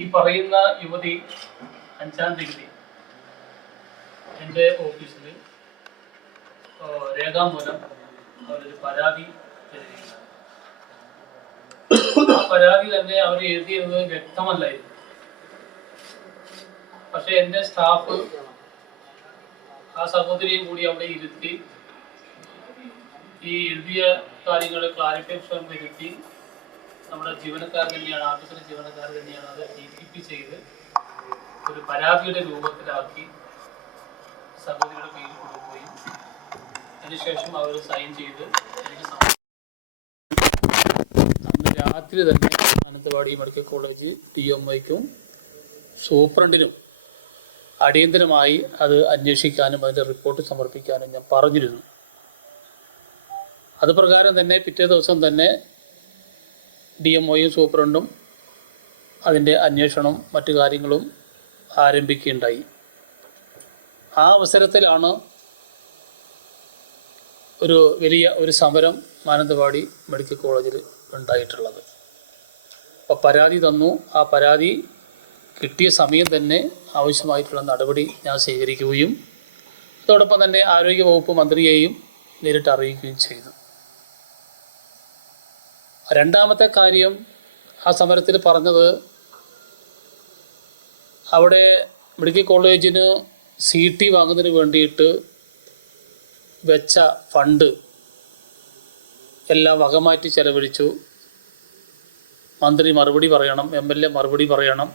ഈ പറയുന്ന യുവതി 5-ാം തീയതി എൻ്റെ ഓഫീസിൽ രേഖാമൂലം അവരൊരു പരാതി തരികയാണ്. ആ പരാതി തന്നെ അവർ എഴുതിയത് വ്യക്തമല്ലായിരുന്നു. പക്ഷെ എൻ്റെ സ്റ്റാഫ് ആ സഹോദരിയും കൂടി അവിടെ ഇരുത്തി ഈ എഴുതിയ കാര്യങ്ങൾ ക്ലാരിഫിക്കേഷൻ വരുത്തി നമ്മുടെ ജീവനക്കാർ തന്നെയാണ്, ആഫീസിലെ ജീവനക്കാർ തന്നെയാണ് അത് DTP ചെയ്ത് ഒരു പരാതിയുടെ രൂപത്തിലാക്കി സഹോദരിയുടെ കയ്യിൽ കൊടുക്കുകയും അതിനുശേഷം അവർ സൈൻ ചെയ്ത് എനിക്ക് അന്ന് രാത്രി തന്നെ മാനന്തവാടി മെഡിക്കൽ കോളേജ് DMOയ്ക്കും സൂപ്രണ്ടിനും അടിയന്തരമായി അത് അന്വേഷിക്കാനും അതിൻ്റെ റിപ്പോർട്ട് സമർപ്പിക്കാനും ഞാൻ പറഞ്ഞിരുന്നു. അതുപ്രകാരം തന്നെ പിറ്റേ ദിവസം തന്നെ DMOയും സൂപ്രണ്ടും അതിൻ്റെ അന്വേഷണം മറ്റു കാര്യങ്ങളും ആരംഭിക്കുകയുണ്ടായി. ആ അവസരത്തിലാണ് ഒരു വലിയ ഒരു സമരം മാനന്തവാടി മെഡിക്കൽ കോളേജിൽ ഉണ്ടായിട്ടുള്ളത്. അപ്പോൾ പരാതി തന്നു. ആ പരാതി കിട്ടിയ സമയം തന്നെ ആവശ്യമായിട്ടുള്ള നടപടി ഞാൻ സ്വീകരിക്കുകയും അതോടൊപ്പം തന്നെ ആരോഗ്യവകുപ്പ് മന്ത്രിയെയും നേരിട്ട് അറിയിക്കുകയും ചെയ്തു. രണ്ടാമത്തെ കാര്യം, ആ സമരത്തിൽ പറഞ്ഞത് അവിടെ മെഡിക്കൽ കോളേജിന് CT വാങ്ങുന്നതിന് വേണ്ടിയിട്ട് വെച്ച ഫണ്ട് എല്ലാം വകമാറ്റി ചെലവഴിച്ചു. മന്ത്രി മറുപടി പറയണം, MLA മറുപടി പറയണം,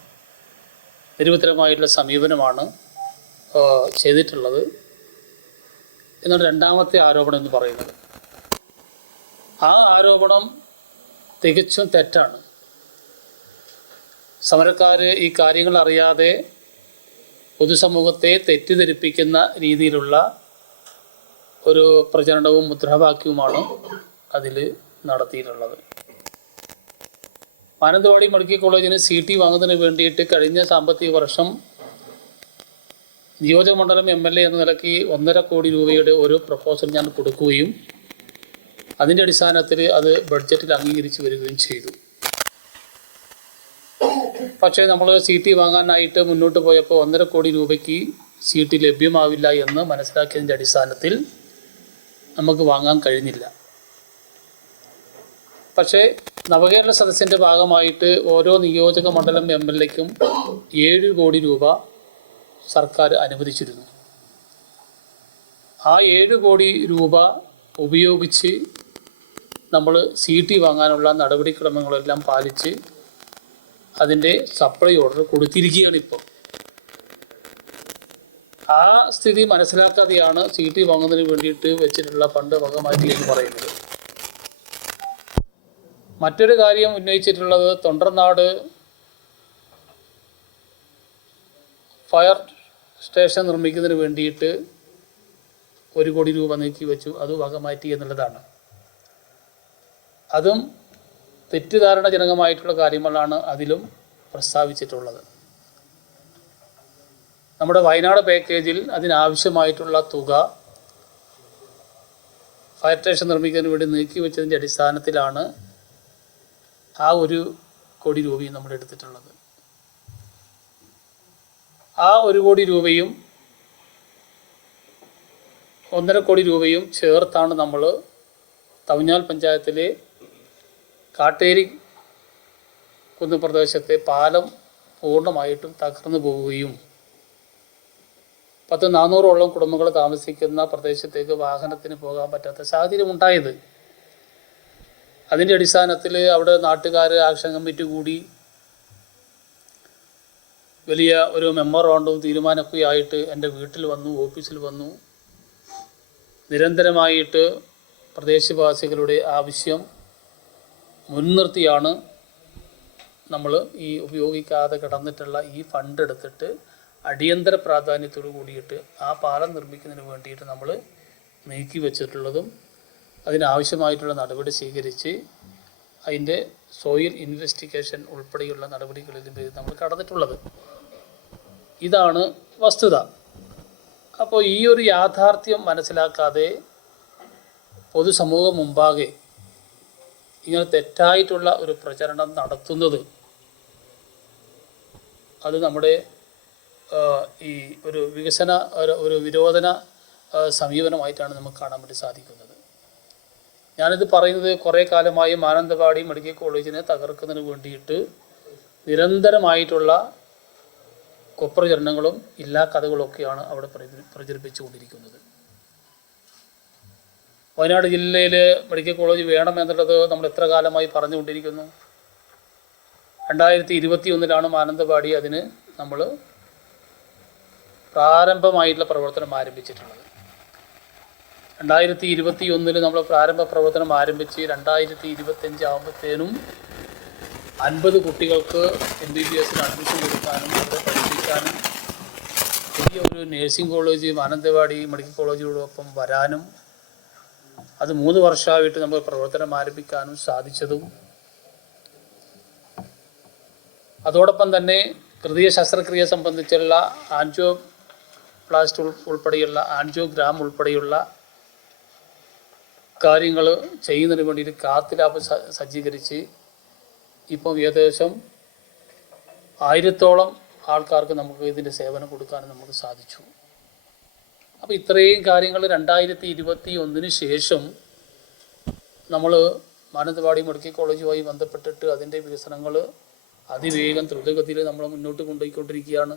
നിരുത്തരമായിട്ടുള്ള സമീപനമാണ് ചെയ്തിട്ടുള്ളത് എന്നാണ് രണ്ടാമത്തെ ആരോപണം എന്ന് പറയുന്നത്. ആ ആരോപണം തികച്ചും തെറ്റാണ്. സമരക്കാർ ഈ കാര്യങ്ങൾ അറിയാതെ പൊതുസമൂഹത്തെ തെറ്റിദ്ധരിപ്പിക്കുന്ന രീതിയിലുള്ള ഒരു പ്രചരണവും മുദ്രാവാക്യവുമാണ് അതിൽ നടത്തിയിട്ടുള്ളത്. മാനന്തവാടി മെഡിക്കൽ കോളേജിന് CT വാങ്ങുന്നതിന് വേണ്ടിയിട്ട് കഴിഞ്ഞ സാമ്പത്തിക വർഷം നിയോജകമണ്ഡലം MLA എന്ന നിലയ്ക്ക് 1.5 കോടി രൂപയുടെ ഒരു പ്രപ്പോസൽ ഞാൻ കൊടുക്കുകയും അതിൻ്റെ അടിസ്ഥാനത്തിൽ അത് ബഡ്ജറ്റിൽ അംഗീകരിച്ച് വരികയും ചെയ്തു. പക്ഷേ നമ്മൾ CT വാങ്ങാനായിട്ട് മുന്നോട്ട് പോയപ്പോൾ 1.5 കോടി രൂപയ്ക്ക് CT ലഭ്യമാവില്ല എന്ന് മനസ്സിലാക്കിയതിൻ്റെ അടിസ്ഥാനത്തിൽ നമുക്ക് വാങ്ങാൻ കഴിഞ്ഞില്ല. പക്ഷേ നവകേരള സദസ്സിൻ്റെ ഭാഗമായിട്ട് ഓരോ നിയോജക മണ്ഡലം MLAയ്ക്കും 7 കോടി രൂപ സർക്കാർ അനുവദിച്ചിരുന്നു. ആ 7 കോടി രൂപ ഉപയോഗിച്ച് നമ്മൾ CT വാങ്ങാനുള്ള നടപടിക്രമങ്ങളെല്ലാം പാലിച്ച് അതിൻ്റെ സപ്ലൈ ഓർഡർ കൊടുത്തിരിക്കുകയാണ് ഇപ്പോൾ. ആ സ്ഥിതി മനസ്സിലാക്കാതെയാണ് CT വാങ്ങുന്നതിന് വേണ്ടിയിട്ട് വെച്ചിട്ടുള്ള ഫണ്ട് വകമാറ്റി എന്ന് പറയുന്നത്. മറ്റൊരു കാര്യം ഉന്നയിച്ചിട്ടുള്ളത് തൊണ്ടർനാട് ഫയർ സ്റ്റേഷൻ നിർമ്മിക്കുന്നതിന് വേണ്ടിയിട്ട് 1 കോടി രൂപ നീക്കി വെച്ചു, അത് വകമാറ്റി എന്നുള്ളതാണ്. അതും തെറ്റിദ്ധാരണജനകമായിട്ടുള്ള കാര്യങ്ങളാണ് അതിലും പ്രസ്താവിച്ചിട്ടുള്ളത്. നമ്മുടെ വയനാട് പാക്കേജിൽ അതിനാവശ്യമായിട്ടുള്ള തുക ഫയർ സ്റ്റേഷൻ നിർമ്മിക്കുന്നതിന് വേണ്ടി നീക്കി വെച്ചതിൻ്റെ അടിസ്ഥാനത്തിലാണ് ആ 1 കോടി രൂപയും നമ്മൾ എടുത്തിട്ടുള്ളത്. ആ 1 കോടി രൂപയും 1.5 കോടി രൂപയും ചേർത്താണ് നമ്മൾ തവഞ്ഞാൽ പഞ്ചായത്തിലെ കാട്ടേരി കുന്ന് പ്രദേശത്തെ പാലം പൂർണ്ണമായിട്ടും തകർന്നു പോവുകയും 400ഓളം കുടുംബങ്ങൾ താമസിക്കുന്ന പ്രദേശത്തേക്ക് വാഹനത്തിന് പോകാൻ പറ്റാത്ത സാഹചര്യം ഉണ്ടായത്. അതിൻ്റെ അടിസ്ഥാനത്തിൽ അവിടെ നാട്ടുകാർ ആക്ഷൻ കമ്മിറ്റി കൂടി വലിയ ഒരു മെമ്മോറാണ്ടവും തീരുമാനമൊക്കെ ആയിട്ട് എൻ്റെ വീട്ടിൽ വന്നു, ഓഫീസിൽ വന്നു. നിരന്തരമായിട്ട് പ്രദേശവാസികളുടെ ആവശ്യം മുൻനിർത്തിയാണ് നമ്മൾ ഈ ഉപയോഗിക്കാതെ കിടന്നിട്ടുള്ള ഈ ഫണ്ട് എടുത്തിട്ട് അടിയന്തര പ്രാധാന്യത്തോടു കൂടിയിട്ട് ആ പാലം നിർമ്മിക്കുന്നതിന് വേണ്ടിയിട്ട് നമ്മൾ നീക്കി വെച്ചിട്ടുള്ളതും അതിനാവശ്യമായിട്ടുള്ള നടപടി സ്വീകരിച്ച് അതിൻ്റെ സോയിൽ ഇൻവെസ്റ്റിഗേഷൻ ഉൾപ്പെടെയുള്ള നടപടികളിലും നമ്മൾ കടന്നിട്ടുള്ളത്. ഇതാണ് വസ്തുത. അപ്പോൾ ഈ ഒരു യാഥാർത്ഥ്യം മനസ്സിലാക്കാതെ പൊതുസമൂഹം മുമ്പാകെ ഇങ്ങനെ തെറ്റായിട്ടുള്ള ഒരു പ്രചരണം നടത്തുന്നത് അത് നമ്മുടെ ഈ ഒരു വികസന ഒരു വിരോധന സമീപനമായിട്ടാണ് നമുക്ക് കാണാൻ വേണ്ടി സാധിക്കുന്നത്. ഞാനിത് പറയുന്നത് കുറേ കാലമായി മാനന്തവാടി മെഡിക്കൽ കോളേജിനെ തകർക്കുന്നതിന് വേണ്ടിയിട്ട് നിരന്തരമായിട്ടുള്ള കുപ്രചരണങ്ങളും ഇല്ലാ കഥകളൊക്കെയാണ് അവിടെ പ്രചരിപ്പിച്ചുകൊണ്ടിരിക്കുന്നത്. വയനാട് ജില്ലയിൽ മെഡിക്കൽ കോളേജ് വേണമെന്നുള്ളത് നമ്മൾ എത്ര കാലമായി പറഞ്ഞുകൊണ്ടിരിക്കുന്നു. 2021 മാനന്തവാടി അതിന് നമ്മൾ പ്രാരംഭമായിട്ടുള്ള പ്രവർത്തനം ആരംഭിച്ചിട്ടുള്ളത്. 2021 നമ്മൾ പ്രാരംഭ പ്രവർത്തനം ആരംഭിച്ച് 2025 ആകുമ്പോഴത്തേനും 50 കുട്ടികൾക്ക് MBBS അഡ്മിഷൻ കൊടുക്കാനും അവരെ പഠിപ്പിക്കാനും പുതിയ ഒരു നേഴ്സിംഗ് കോളേജ് മാനന്തവാടി മെഡിക്കൽ കോളേജിനോടൊപ്പം വരാനും അത് 3 വർഷമായിട്ട് നമ്മൾ പ്രവർത്തനം ആരംഭിക്കാനും സാധിച്ചതും അതോടൊപ്പം തന്നെ ഹൃദയ ശസ്ത്രക്രിയ സംബന്ധിച്ചുള്ള ആൻജിയോപ്ലാസ്റ്റ് ഉൾപ്പെടെയുള്ള ആൻജിയോഗ്രാം ഉൾപ്പെടെയുള്ള കാര്യങ്ങൾ ചെയ്യുന്നതിന് വേണ്ടിയിട്ട് കാത്ത് ലാബ് സജ്ജീകരിച്ച് ഇപ്പം ഏകദേശം 1000-ഓളം ആൾക്കാർക്ക് നമുക്ക് ഇതിൻ്റെ സേവനം കൊടുക്കാനും നമുക്ക് സാധിച്ചു. അപ്പോൾ ഇത്രയും കാര്യങ്ങൾ 2021 ശേഷം നമ്മൾ മാനന്തവാടി മെഡിക്കൽ കോളേജുമായി ബന്ധപ്പെട്ടിട്ട് അതിൻ്റെ വികസനങ്ങൾ അതിവേഗം ദ്രുതഗതിയിൽ നമ്മൾ മുന്നോട്ട് കൊണ്ടുപോയിക്കൊണ്ടിരിക്കുകയാണ്.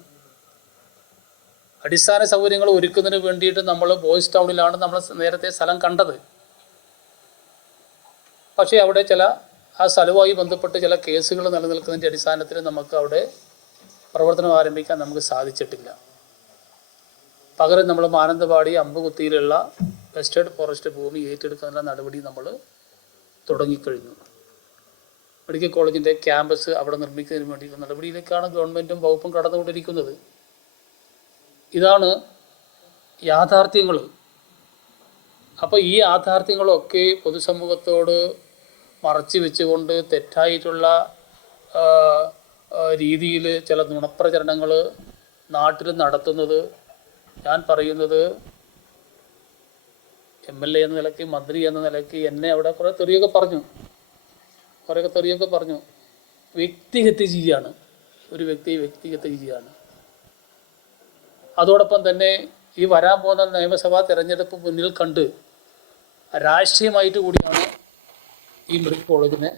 അടിസ്ഥാന സൗകര്യങ്ങൾ ഒരുക്കുന്നതിന് വേണ്ടിയിട്ട് നമ്മൾ ബോയ്സ് ടൗണിലാണ് നമ്മൾ നേരത്തെ സ്ഥലം കണ്ടത്. പക്ഷേ അവിടെ ആ സ്ഥലവുമായി ബന്ധപ്പെട്ട് ചില കേസുകൾ നിലനിൽക്കുന്നതിൻ്റെ അടിസ്ഥാനത്തിൽ നമുക്ക് അവിടെ പ്രവർത്തനം ആരംഭിക്കാൻ നമുക്ക് സാധിച്ചിട്ടില്ല. പകരം നമ്മൾ മാനന്തവാടി അമ്പുകുത്തിയിലുള്ള വെസ്റ്റേൺ ഫോറസ്റ്റ് ഭൂമി ഏറ്റെടുക്കാനുള്ള നടപടി നമ്മൾ തുടങ്ങിക്കഴിഞ്ഞു. മെഡിക്കൽ കോളേജിൻ്റെ ക്യാമ്പസ് അവിടെ നിർമ്മിക്കുന്നതിന് വേണ്ടിയുള്ള നടപടിയിലേക്കാണ് ഗവൺമെൻറ്റും വകുപ്പും കടന്നുകൊണ്ടിരിക്കുന്നത്. ഇതാണ് യാഥാർത്ഥ്യങ്ങൾ. അപ്പോൾ ഈ യാഥാർത്ഥ്യങ്ങളൊക്കെ പൊതുസമൂഹത്തോട് മറച്ചു വെച്ചുകൊണ്ട് തെറ്റായിട്ടുള്ള രീതിയിൽ ചില നുണപ്രചരണങ്ങൾ നാട്ടിൽ നടത്തുന്നത്, ഞാൻ പറയുന്നത് MLA എന്ന നിലയ്ക്ക് മന്ത്രി എന്ന നിലയ്ക്ക് എന്നെ അവിടെ കുറേ തെറിയൊക്കെ പറഞ്ഞു. വ്യക്തിഹത്യ ചെയ്യുകയാണ്, ഒരു വ്യക്തിയെ വ്യക്തിഹത്യ ചെയ്യുകയാണ്. അതോടൊപ്പം തന്നെ ഈ വരാൻ പോകുന്ന നിയമസഭാ തെരഞ്ഞെടുപ്പ് മുന്നിൽ കണ്ട് രാഷ്ട്രീയമായിട്ട് കൂടിയാണ് ഈ മെഡിക്കൽ കോളേജിനെ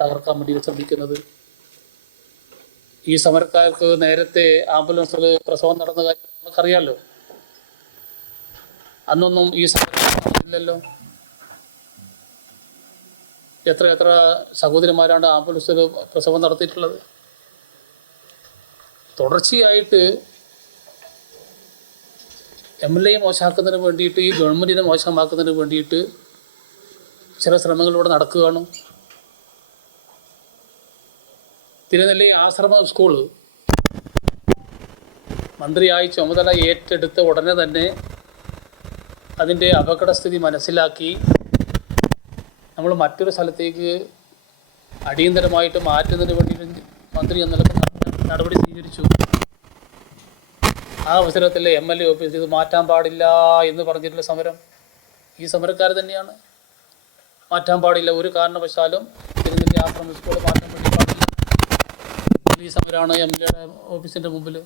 തകർക്കാൻ വേണ്ടി ശ്രമിക്കുന്നത്. ഈ സമരക്കാർക്ക് നേരത്തെ ആംബുലൻസിൽ പ്രസവം നടന്ന കാര്യം നമുക്കറിയാമല്ലോ. അന്നൊന്നും ഈ സമരമില്ലല്ലോ. എത്ര സഹോദരിമാരാണ് ആംബുലൻസിൽ പ്രസവം നടത്തിയിട്ടുള്ളത്. തുടർച്ചയായിട്ട് MLA മോശമാക്കുന്നതിന് വേണ്ടിയിട്ട്, ഈ ഗവൺമെൻറ്റിനെ മോശമാക്കുന്നതിന് വേണ്ടിയിട്ട് ചില ശ്രമങ്ങളിലൂടെ നടക്കുകയാണ്. തിരുനെല്ലി ആശ്രമ സ്കൂള് മന്ത്രിയായി ചുമതല ഏറ്റെടുത്ത ഉടനെ തന്നെ അതിൻ്റെ അപകടസ്ഥിതി മനസ്സിലാക്കി നമ്മൾ മറ്റൊരു സ്ഥലത്തേക്ക് അടിയന്തരമായിട്ട് മാറ്റുന്നതിന് വേണ്ടിയിട്ട് മന്ത്രി എന്ന നടപടി സ്വീകരിച്ചു. ആ അവസരത്തിൽ MLA ഓഫീസ് ഇത് മാറ്റാൻ പാടില്ല എന്ന് പറഞ്ഞിട്ടുള്ള സമരം ഈ സമരക്കാർ തന്നെയാണ്. മാറ്റാൻ പാടില്ല, ഒരു കാരണവശാലും തിരുനെല്ലി ആശ്രമ സ്കൂൾ മാറ്റാൻ വേണ്ടി പാടില്ല. ഈ സമരമാണ് MLA ഓഫീസിൻ്റെ മുമ്പിൽ.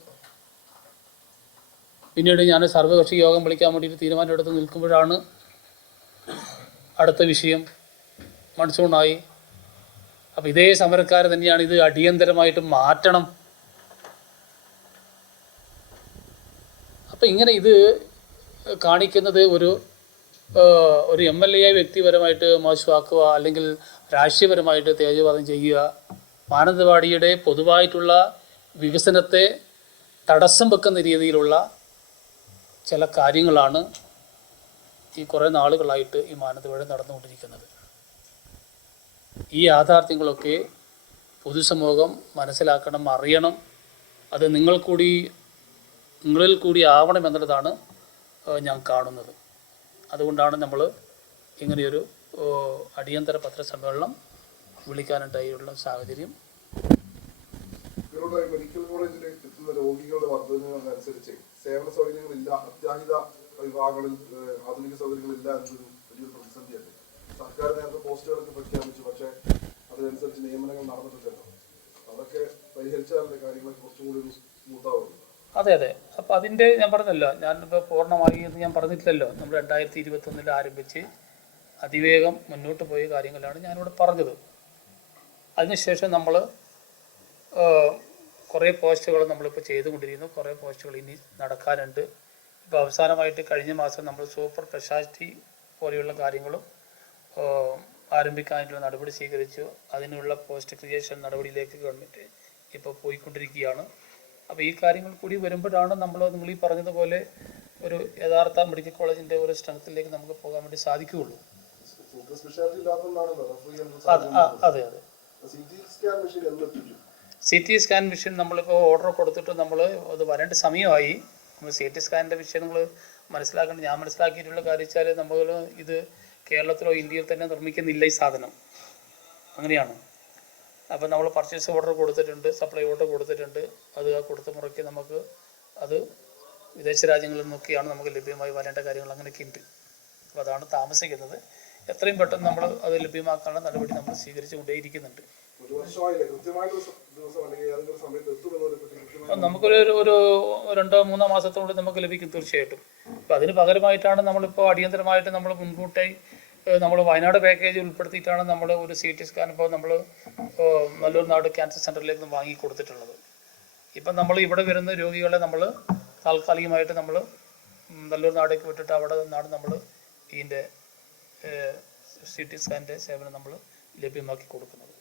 പിന്നീട് ഞാൻ സർവകക്ഷി യോഗം വിളിക്കാൻ വേണ്ടിയിട്ട് തീരുമാനമെടുത്ത് നിൽക്കുമ്പോഴാണ് അടുത്ത വിഷയം മൺസൂണായി. അപ്പോൾ ഇതേ സമരക്കാർ തന്നെയാണ് ഇത് അടിയന്തരമായിട്ട് മാറ്റണം. അപ്പം ഇങ്ങനെ ഇത് കാണിക്കുന്നത് ഒരു MLA വ്യക്തിപരമായിട്ട് മോശമാക്കുക, അല്ലെങ്കിൽ രാഷ്ട്രീയപരമായിട്ട് തേജോവധം ചെയ്യുക, മാനന്തവാടിയുടെ പൊതുവായിട്ടുള്ള വികസനത്തെ തടസ്സം വെക്കുന്ന രീതിയിലുള്ള ചില കാര്യങ്ങളാണ് ഈ കുറേ നാളുകളായിട്ട് ഈ മാനന്തവാടി നടന്നുകൊണ്ടിരിക്കുന്നത്. ഈ യാഥാർത്ഥ്യങ്ങളൊക്കെ പൊതുസമൂഹം മനസ്സിലാക്കണം, അറിയണം. അത് നിങ്ങളിൽ കൂടി ആവണം എന്നുള്ളതാണ് ഞാൻ കാണുന്നത്. അതുകൊണ്ടാണ് നമ്മൾ ഇങ്ങനെയൊരു അടിയന്തര പത്രസമ്മേളനം വിളിക്കാനുണ്ടായുള്ള സാഹചര്യം. മെഡിക്കൽ കോളേജിലേക്ക് എത്തുന്ന രോഗികളുടെ വർദ്ധനവനുസരിച്ച് സേവന സൗകര്യങ്ങളില്ല, അത്യാഹിത വിഭാഗങ്ങളിൽ ആധുനിക സൗകര്യങ്ങളില്ല എന്നൊരു വലിയൊരു പ്രതിസന്ധിയുണ്ട്. സർക്കാർ നേരത്തെ പോസ്റ്റുകളൊക്കെ പ്രഖ്യാപിച്ചു, പക്ഷേ അതിനനുസരിച്ച് നിയമനങ്ങൾ നടന്നിട്ടില്ലല്ലോ. അതൊക്കെ പരിഹരിച്ചാലല്ലേ കാര്യങ്ങളൊക്കെ കുറച്ചും കൂടി ഒരു സ്മൂത്താവുള്ളൂ. അതെ അതെ. അപ്പോൾ അതിൻ്റെ ഞാൻ പറഞ്ഞല്ലോ, ഞാനിപ്പോൾ പൂർണ്ണമായി എന്ന് ഞാൻ പറഞ്ഞിട്ടില്ലല്ലോ. നമ്മൾ 2021 ആരംഭിച്ച് അതിവേഗം മുന്നോട്ട് പോയ കാര്യങ്ങളാണ് ഞാനിവിടെ പറഞ്ഞത്. അതിനുശേഷം നമ്മൾ കുറേ പോസ്റ്റുകൾ നമ്മളിപ്പോൾ ചെയ്തുകൊണ്ടിരിക്കുന്നു. കുറേ പോസ്റ്റുകൾ ഇനി നടക്കാനുണ്ട്. ഇപ്പോൾ അവസാനമായിട്ട് കഴിഞ്ഞ മാസം നമ്മൾ സൂപ്പർ സ്പെഷ്യാലിറ്റി പോലെയുള്ള കാര്യങ്ങളും ആരംഭിക്കാനുള്ള നടപടി സ്വീകരിച്ചു. അതിനുള്ള പോസ്റ്റ് ക്രിയേഷൻ നടപടിയിലേക്ക് ഗവൺമെൻറ് ഇപ്പോൾ പോയിക്കൊണ്ടിരിക്കുകയാണ്. അപ്പോൾ ഈ കാര്യങ്ങൾ കൂടി വരുമ്പോഴാണ് നമ്മൾ നിങ്ങൾ ഈ പറഞ്ഞതുപോലെ ഒരു യഥാർത്ഥ മെഡിക്കൽ കോളേജിൻ്റെ ഒരു സ്ട്രെങ്ത്തിലേക്ക് നമുക്ക് പോകാൻ വേണ്ടി സാധിക്കുകയുള്ളൂ. സൂപ്പർ സ്പെഷ്യാലിറ്റി ഇല്ലാത്തതുകൊണ്ടാണല്ലോ അതെ അതെ. സി ടി സ്കാൻ മെഷീൻ നമ്മളിപ്പോൾ ഓർഡർ കൊടുത്തിട്ട് നമ്മൾ അത് വരേണ്ട സമയമായി. നമ്മൾ സി ടി സ്കാനിൻ്റെ വിഷയം നിങ്ങൾ മനസ്സിലാക്കേണ്ടത്, ഞാൻ മനസ്സിലാക്കിയിട്ടുള്ള കാര്യം വെച്ചാൽ നമ്മൾ ഇത് കേരളത്തിലോ ഇന്ത്യയിൽ തന്നെ നിർമ്മിക്കുന്നില്ല ഈ സാധനം, അങ്ങനെയാണ്. അപ്പോൾ നമ്മൾ പർച്ചേസ് ഓർഡർ കൊടുത്തിട്ടുണ്ട്, സപ്ലൈ ഓർഡർ കൊടുത്തിട്ടുണ്ട്. അത് ആ കൊടുത്ത മുറയ്ക്ക് നമുക്ക് അത് വിദേശ രാജ്യങ്ങളിൽ നിന്നൊക്കെയാണ് നമുക്ക് ലഭ്യമായി വരേണ്ട കാര്യങ്ങൾ അങ്ങനെയൊക്കെ ഉണ്ട്. അപ്പോൾ അതാണ് താമസിക്കുന്നത്. എത്രയും പെട്ടെന്ന് നമ്മൾ അത് ലഭ്യമാക്കാനുള്ള നടപടി നമ്മൾ സ്വീകരിച്ചു കൊണ്ടേയിരിക്കുന്നുണ്ട്. നമുക്കൊരു ഒരു 2-3 മാസത്തോടെ നമുക്ക് ലഭിക്കും തീർച്ചയായിട്ടും. അപ്പോൾ അതിന് പകരമായിട്ടാണ് നമ്മളിപ്പോൾ അടിയന്തരമായിട്ട് നമ്മൾ മുൻകൂട്ടായി നമ്മൾ വയനാട് പാക്കേജ് ഉൾപ്പെടുത്തിയിട്ടാണ് നമ്മൾ ഒരു സി ടി സ്കാൻ ഇപ്പോൾ നമ്മൾ നല്ലൂർ നാട് ക്യാൻസർ സെൻ്ററിലേക്ക് വാങ്ങി കൊടുത്തിട്ടുള്ളത്. ഇപ്പം നമ്മൾ ഇവിടെ വരുന്ന രോഗികളെ നമ്മൾ താൽക്കാലികമായിട്ട് നമ്മൾ നല്ലൂർ നാടേക്ക് വിട്ടിട്ട് അവിടെ നിന്നാണ് നമ്മൾ ഇതിൻ്റെ സി ടി സ്കാനിൻ്റെ സേവനം നമ്മൾ ലഭ്യമാക്കി കൊടുക്കുന്നത്.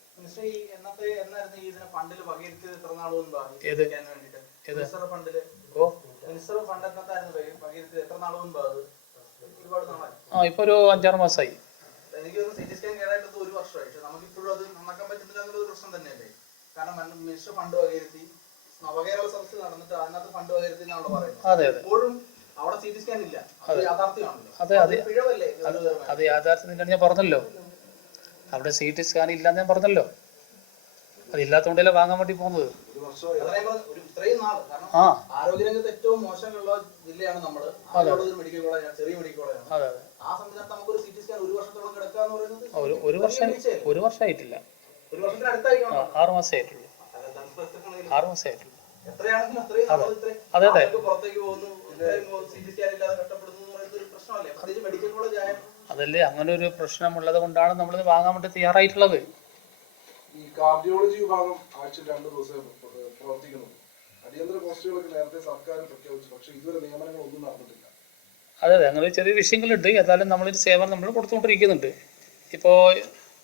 ഇപ്പോൾ ഒരു 5-6 മാസമായി. അതെ അതെ അത് യാഥാർത്ഥ്യം ഞാൻ പറഞ്ഞല്ലോ. അവിടെ സി ടി സ്കാൻ ഇല്ലാന്ന് ഞാൻ പറഞ്ഞല്ലോ. അതില്ലാത്തതുകൊണ്ടല്ലേ വാങ്ങാൻ വേണ്ടി പോകുന്നത്. ആരോഗ്യരംഗത്ത് ഏറ്റവും മോശമുള്ള ജില്ലയാണ് നമ്മൾ. മെഡിക്കൽ കോളേജാണ്, ചെറിയ മെഡിക്കൽ കോളേജാണ്. ആ സമയത്ത് നമുക്ക് ഒരു സിറ്റി സ്കാൻ ഒരു വർഷത്തോളം കിടക്കാന്ന് പറയുന്നത് ഒരു വർഷമായിട്ടില്ല. 6 മാസമായിട്ടുള്ളൂ. 6 മാസമായിട്ടുള്ളൂ. അതെ അതെ. അതല്ലേ, അങ്ങനെ ഒരു പ്രശ്നമുള്ളത് കൊണ്ടാണ് നമ്മളിത് വാങ്ങാൻ വേണ്ടി തയ്യാറായിട്ടുള്ളത്. ഈ കാർഡിയോളജി വിഭാഗം ആഴ്ചയിൽ 2 ദിവസം പ്രവർത്തിക്കുന്നത് അടിയന്തര പോസ്റ്റുകളൊക്കെ നേരത്തെ സർക്കാർ പ്രഖ്യാപിച്ചു, പക്ഷേ ഇതുവരെ നിയമനങ്ങളൊന്നും നടന്നിട്ടില്ല. അതെ അതെ, അങ്ങനെ ചെറിയ വിഷയങ്ങളുണ്ട്. ഏതായാലും നമ്മളൊരു സേവനം നമ്മൾ കൊടുത്തുകൊണ്ടിരിക്കുന്നുണ്ട്. ഇപ്പോൾ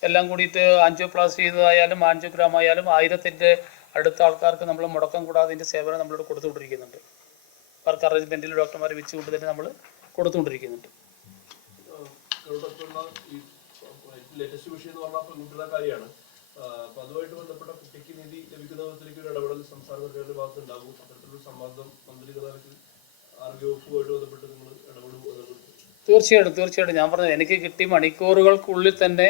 എല്ലാം കൂടിയിട്ട് ആൻജിയോപ്ലാസ്റ്റി ചെയ്തതായാലും ആൻജിയോഗ്രാം ആയാലും 1000-ൻ്റെ അടുത്ത ആൾക്കാർക്ക് നമ്മൾ മുടക്കം കൂടാതെ ഇതിൻ്റെ സേവനം നമ്മളിവിടെ കൊടുത്തുകൊണ്ടിരിക്കുന്നുണ്ട്. വർക്ക് അറേഞ്ച്മെൻറ്റിൽ ഡോക്ടർമാരെ വെച്ചുകൊണ്ട് തന്നെ നമ്മൾ കൊടുത്തുകൊണ്ടിരിക്കുന്നുണ്ട്. ലേറ്റസ്റ്റ് വിഷയം എന്ന് പറഞ്ഞാൽ പെൺകുട്ടികളുടെ കാര്യമാണ്. അപ്പോൾ അതുമായിട്ട് ബന്ധപ്പെട്ട കുട്ടിക്ക് നീതി ലഭിക്കുന്ന വിധത്തിലേക്ക് ഒരു ഇടപെടൽ സംസ്ഥാന സർക്കാരിന്റെ ഭാഗത്ത് ഉണ്ടാകും. അത്തരത്തിലൊരു സമ്മർദ്ദം മന്ത്രിതലത്തിൽ ആരോഗ്യവകുപ്പുമായിട്ട് ബന്ധപ്പെട്ട് നിങ്ങൾ ഇടപെടും? തീർച്ചയായിട്ടും ഞാൻ പറഞ്ഞത്, എനിക്ക് കിട്ടിയ മണിക്കൂറുകൾക്കുള്ളിൽ തന്നെ